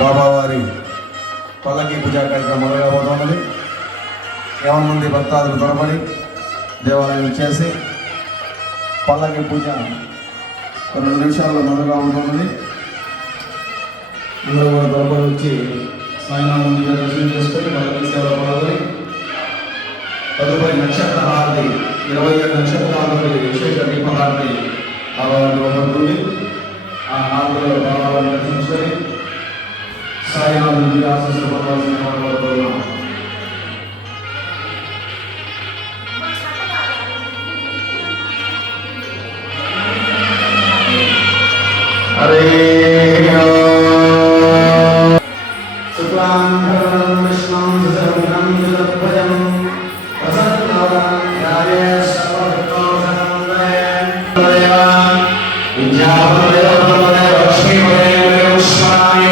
బాబావారి పల్లకి పూజా కార్యక్రమం మొదలవబోతున్నది. 50 మంది భక్తాదులు త్వరపడి దేవాలయం చేసి పల్లకి పూజ 2 నిమిషాల్లో మొదలుగా ఉంటున్నది. అందరూ కూడా త్వరపడి వచ్చి సాయినాథం దర్శనం చేసుకొని పల్లకి సేవలో పాల్గొని తదుపరి నక్షత్ర హారతి 27 నక్షత్రాలకి విశేష దీపహారతి బాబావారికి ఇవ్వబడుతుంది. ఆ హారతిలో బాబావారిని దర్శించుకొని సాయినాథుని ఆశీస్సులు పొందాల్సిన కోరుతున్నాం. హరే శుక్లాంబరం విష్ణుం శశివర్ణం చతుర్భుజం ప్రసన్నవదనం ధ్యాయే సర్వభూతోపశాంతయే విద్యావదే లక్ష్మీపదే విష్ణాయ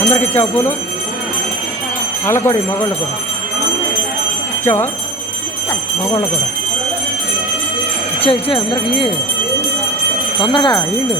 అందరికి ఇచ్చావు పూలు వాళ్ళకు కూడా మగవాళ్ళు కూడా ఇచ్చావా మగవాళ్ళు కూడా ఇచ్చే అందరికి తొందరగా ఇవ్వండి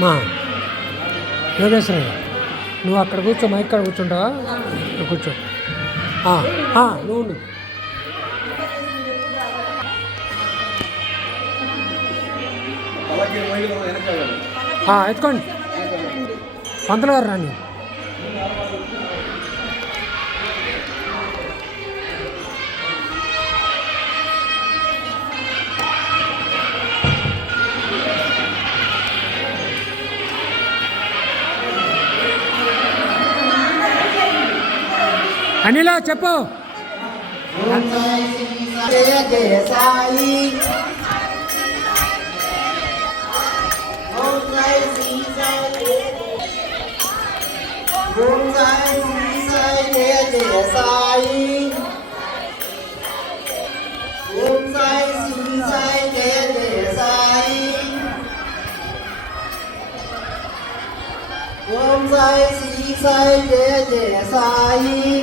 మా యోగేశ్వరి నువ్వు అక్కడ కూర్చో మైక్ కాడ కూర్చుంటావా ఇక్కడ కూర్చో నువ్వు ఎత్తుకోండి పంతులు గారు రాండి అనిలా చెప్పు Om Sai Si Sai Jai Jai Sai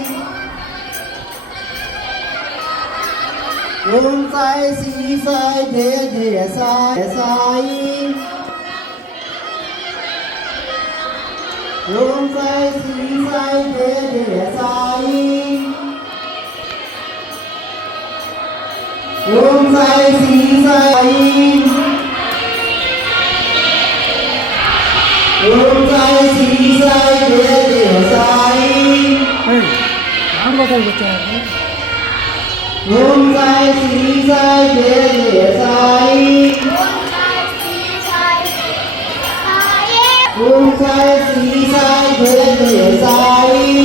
Om Sai Si Sai Jai Jai Sai Sai Om Sai Si Sai Jai Jai Sai Om Sai Si Sai Om Sai Si Sai Jai Jai లోపలికి వచ్చారు. ఓం సాయి శ్రీ సాయి జయ జయ సాయి. ఓం సాయి శ్రీ సాయి జయ జయ సాయి.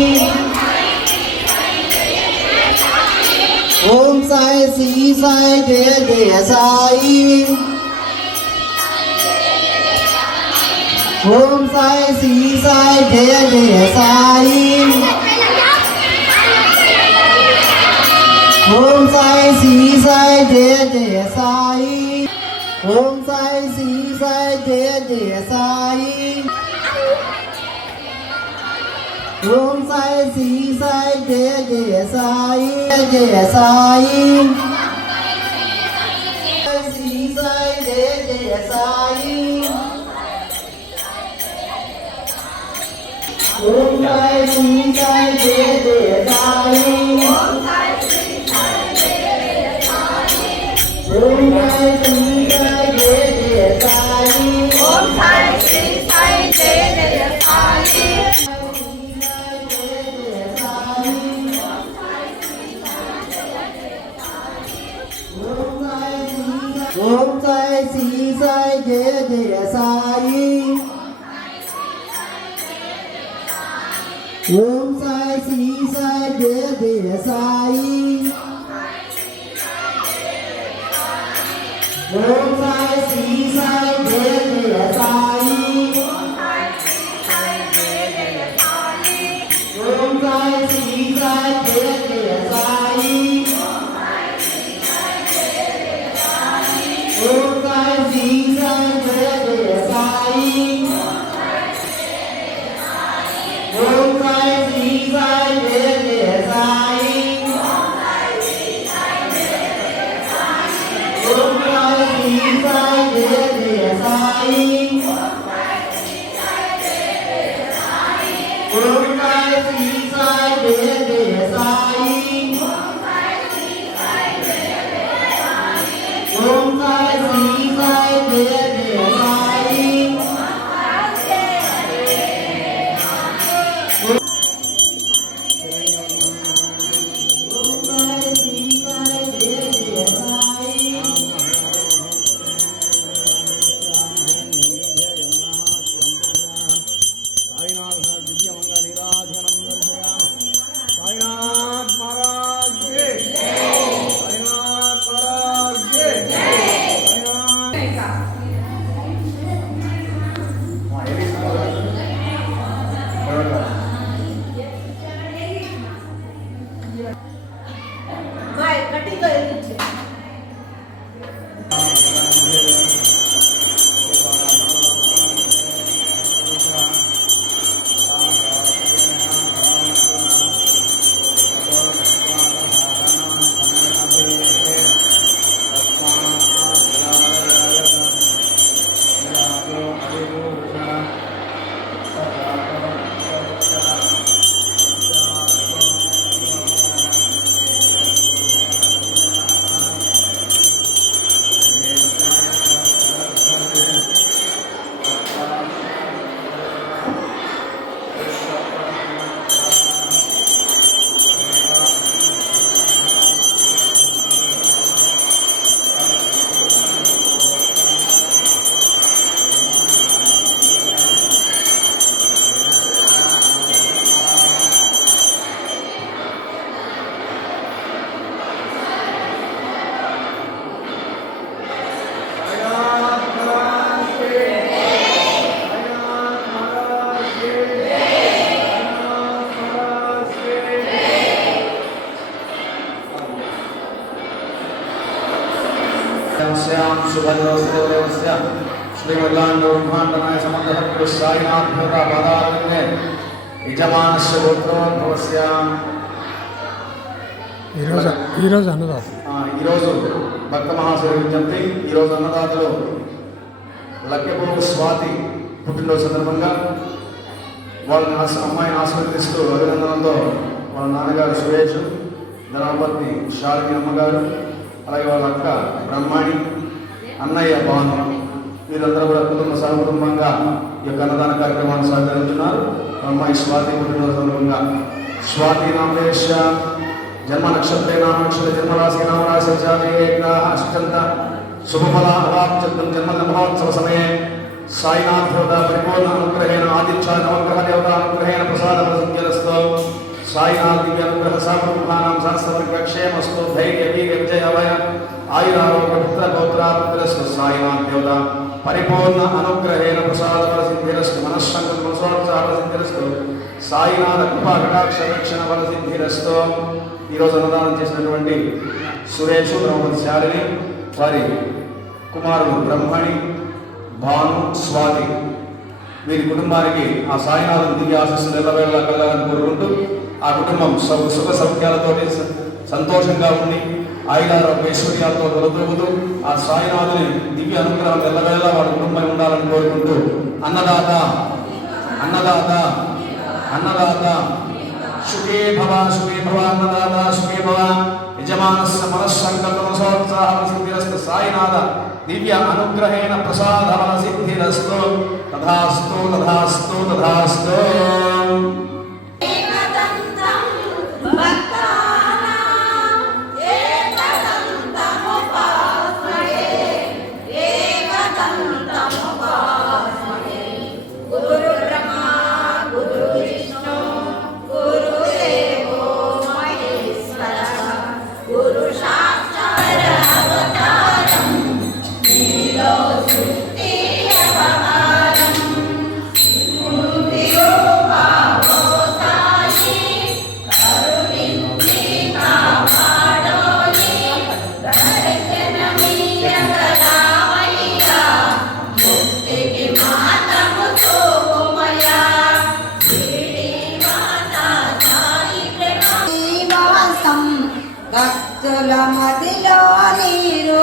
ఓం సాయి శ్రీ సాయి జయ జయ సాయి. ఓం సాయి శ్రీ సాయి జయ జయ సాయి. ఓం సాయి శ్రీ సాయి జయ జయ సాయి. ఓం సాయి శ్రీ సాయి జయ జయ సాయి. ఓం సాయి శ్రీ సాయి జయ జయ సాయి. జయ సాయి. శ్రీ సాయి జయ జయ సాయి. ఓం సాయి శ్రీ సాయి జయ జయ సాయి. ఓం సాయి శ్రీ సాయి జయ జయ సాయి. ఓం సాయి శ్రీ సాయి జయ జయ సాయి. ఓం సాయి శ్రీ సాయి జయ జయ సాయి. ఓం సాయి శ్రీ సాయి జయ జయ సాయి. ఓం సాయి శ్రీ సాయి జయ జయ సాయి. ఓం సాయి శ్రీ సాయి జయ జయ సాయి. ఓం సాయి శ్రీ సాయి జయ జయ సాయి. ఓం సాయి శ్రీ సాయి జయ జయ సాయి. ఓం సాయి శ్రీ సాయి జయ జయ సాయి. ఓం సాయి శ్రీ సాయి జయ జయ సాయి. ఓం సాయి శ్రీ సాయి జయ జయ సాయి. ఓం సాయి శ్రీ సాయి జయ జయ సాయి. ఓం సాయి శ్రీ సాయి జయ జయ సాయి. श्याम सुभद्रस्य श्रीमल्लांडो ब्रह्मांडनाय समंदः साईनाथ भद्रा बादारण्ये यजमानस्य गोत्रोद्भवस्याम ఈరోజు అన్నదాత ఈరోజు భక్త మహాశయ విజ్ఞప్తి. ఈరోజు అన్నదాతలు లక్కెపోగు స్వాతి పుట్టినరోజు సందర్భంగా వాళ్ళని అమ్మాయిని ఆశీర్వదిస్తూ అభినందనలతో వాళ్ళ నాన్నగారు సురేష్, ధర్మపత్ని శాలిని అమ్మగారు, అలాగే వాళ్ళ అక్క బ్రహ్మాణి, అన్నయ్య భాను, వీరందరూ కూడా కుటుంబ సహకుటుంబంగా ఈ యొక్క అన్నదాన కార్యక్రమాన్ని సహకరిస్తున్నారు. అమ్మాయి స్వాతి పుట్టినరోజు సందర్భంగా स्वाति नाम देश्य जन्म नक्षत्रे नाम नक्षत्र जन्म राशि नाम राशि चालेग्राह अष्टंत शुभफला अवाप्यर्थं जन्म महोत्सव समये साईनाथ देवता परिपूर्ण अनुग्रहेण आदित्य नवग्रह देवता अनुग्रहेण प्रसाद प्रसिद्धिरस्तु साईनाथ दिव्य अनुग्रह सर्वमुखानां सहस्रवर्गक्षेमस्तु धैर्य वीर्य विजय अभय आयुरारोग्य पुत्र पौत्रापुत्रस्तु साईनाथ देवता परिपूर्ण अनुग्रहेण प्रसाद प्रसिद्धिरस्तु मनस्संकल्प मनसोत्साह प्रसिद्धिरस्तु సాయినాథ కృపా కటాక్ష రక్షణ బల సిద్ధిరస్తు. ఈరోజు అన్నదానం చేసినటువంటి సురేష్ బ్రహ్మశాలిని వారి కుమారుడు బ్రహ్మణి భాను స్వాతి వీరి కుటుంబానికి ఆ సాయినాథుని దివ్య ఆశీస్సులు ఎల్లవేళలా కలగాలని కోరుకుంటూ ఆ కుటుంబం సుఖ సౌఖ్యాలతో సంతోషంగా ఉండి ఆయురారోగ్య ఐశ్వర్యాలతో వెలుగుతూ ఆ సాయినాథుని దివ్య అనుగ్రహం ఎల్లవేళలా వారి కుటుంబం ఉండాలని కోరుకుంటూ అన్నదాత అన్నదాత अन्नदाता सुखे भव अन्नदाता सुखे भव यजमानस्य मनस्संकल्पमसोत्साह सिद्धिरस्तु साईनाथ दिव्य अनुग्रहेण प्रसाद बल सिद्धिरस्तु तथास्तु तथास्तु तथास्तु. భక్తుల మదిలో నీరు